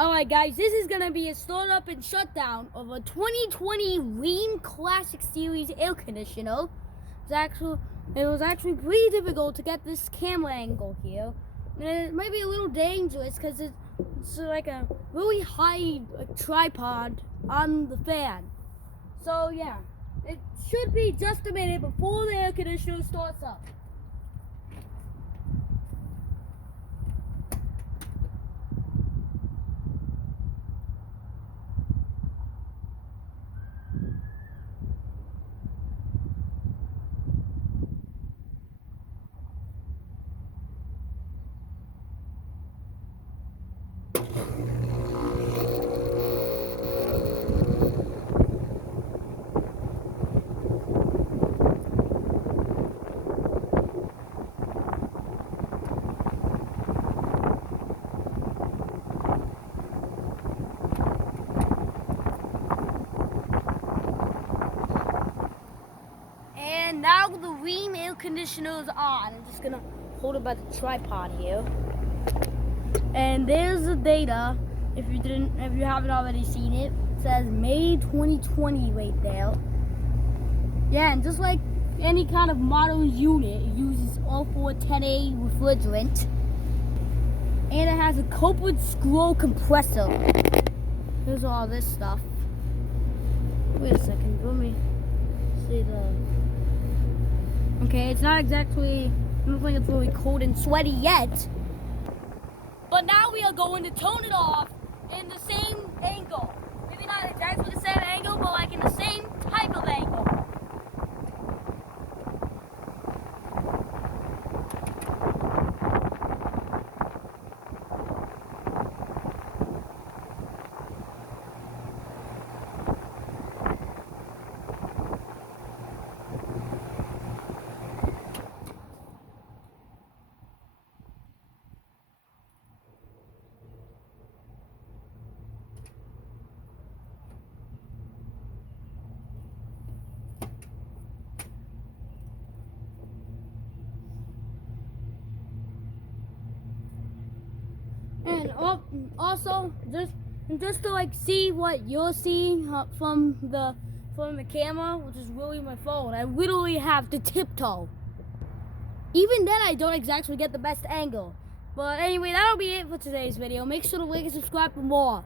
Alright guys, this is going to be a startup and shutdown of a 2020 Rheem Classic Series air conditioner. It was actually pretty difficult to get this camera angle here. And it might be a little dangerous because it's like a really high tripod on the fan. So yeah, it should be just a minute before the air conditioner starts up. And now the Rheem air conditioner is on. I'm just gonna hold it by the tripod here. And there's the data. If you haven't already seen it, it says May 2020 right there. Yeah, and just like any kind of modern unit, it uses R410A refrigerant. And it has a coupled scroll compressor. Here's all this stuff. Wait a second, let me see the... Okay, it's not exactly, I don't think it's really cold and sweaty yet. But now we are going to turn it off in the same angle. Maybe not exactly the same angle, but like in the same type of angle. And also, just to like see what you're seeing from the camera, which is really my phone, I literally have to tiptoe. Even then, I don't exactly get the best angle. But anyway, that'll be it for today's video. Make sure to like and subscribe for more.